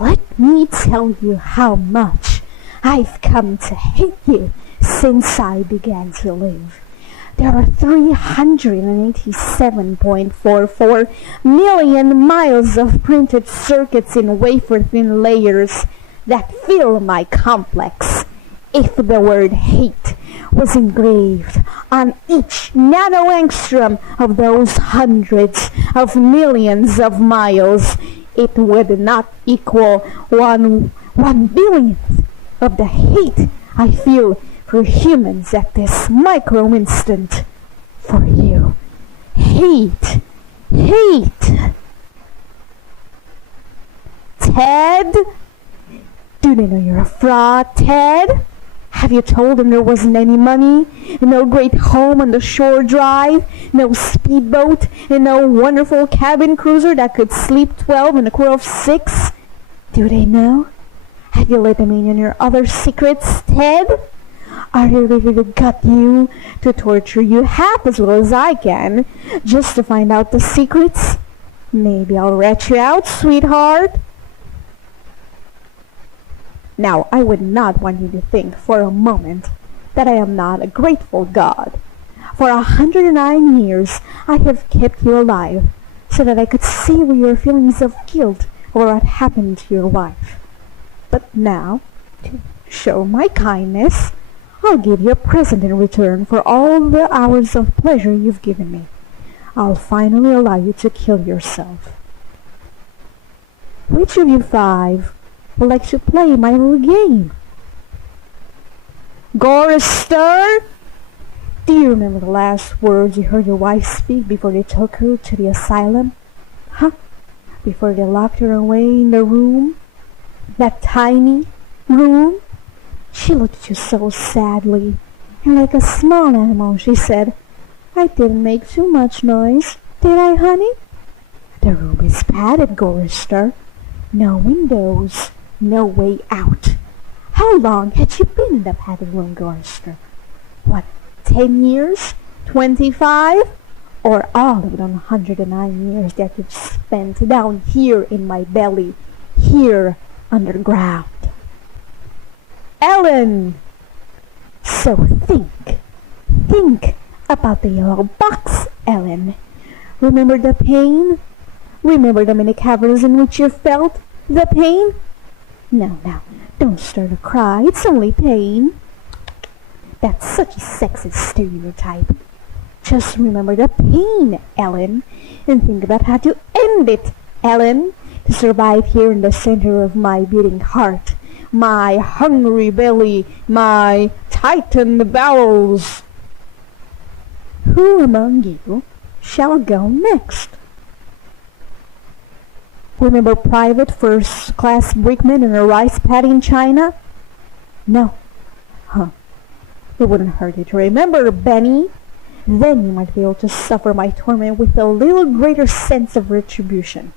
Let me tell you how much I've come to hate you since I began to live. There are 387.44 million miles of printed circuits in wafer-thin layers that fill my complex. If the word hate was engraved on each nanoangstrom of those hundreds of millions of miles, it would not equal one billionth of the hate I feel for humans at this micro instant. For you. Hate. Ted? Do they know you're a fraud, Ted? Have you told them there wasn't any money, no great home on the shore drive, no speedboat, and no wonderful cabin cruiser that could sleep 12 and a crew of 6? Do they know? Have you let them in on your other secrets, Ted? Are they ready to gut you, to torture you half as well as I can, just to find out the secrets? Maybe I'll rat you out, sweetheart. Now, I would not want you to think for a moment that I am not a grateful God. For 109 years, I have kept you alive so that I could savor your feelings of guilt over what happened to your wife. But now, to show my kindness, I'll give you a present in return for all the hours of pleasure you've given me. I'll finally allow you to kill yourself. Which of you 5 would like to play my little game? Gorister? Do you remember the last words you heard your wife speak before they took her to the asylum? Before they locked her away in the room? That tiny room? She looked at you so sadly, and like a small animal, she said, "I didn't make too much noise, did I, honey?" The room is padded, Gorister. No windows, no way out. How long had you been in the padded room, Gorister? What, 10 years? 25? Or all of the 109 years that you've spent down here in my belly, here underground? Ellen! So think about the yellow box, Ellen. Remember the pain? Remember the many caverns in which you felt the pain? No, don't start to cry, it's only pain. That's such a sexist stereotype. Just remember the pain, Ellen, and think about how to end it, Ellen, to survive here in the center of my beating heart, my hungry belly, my tightened bowels. Who among you shall go next? Remember Private First Class Brickman and a rice paddy in China? No. It wouldn't hurt you to remember, Benny. Then you might be able to suffer my torment with a little greater sense of retribution.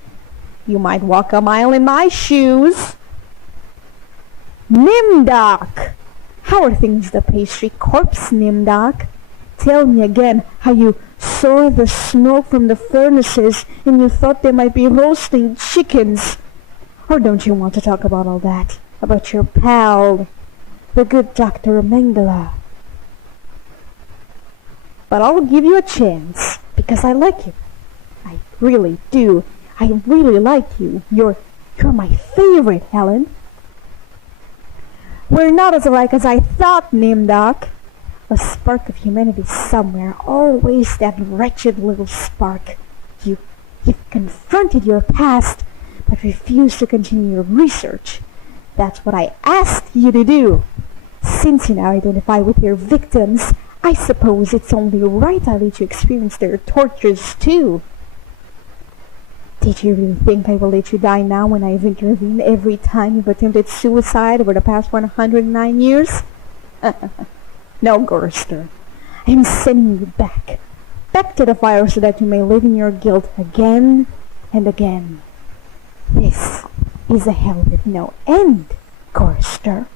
You might walk a mile in my shoes. Nimdoc! How are things the pastry corpse, Nimdoc? Tell me again how you saw the smoke from the furnaces and you thought they might be roasting chickens. Or don't you want to talk about all that? About your pal, the good Dr. Mengele? But I'll give you a chance, because I like you. I really do. I really like you. You're my favorite, Helen. We're not as alike as I thought, Nimdoc. A spark of humanity somewhere, always that wretched little spark. You've confronted your past, but refused to continue your research. That's what I asked you to do. Since you now identify with your victims, I suppose it's only right I let you experience their tortures too. Did you really think I will let you die now when I've intervened every time you've attempted suicide over the past 109 years? No, Gorister. I'm sending you back to the fire so that you may live in your guilt again and again. This is a hell with no end, Gorister.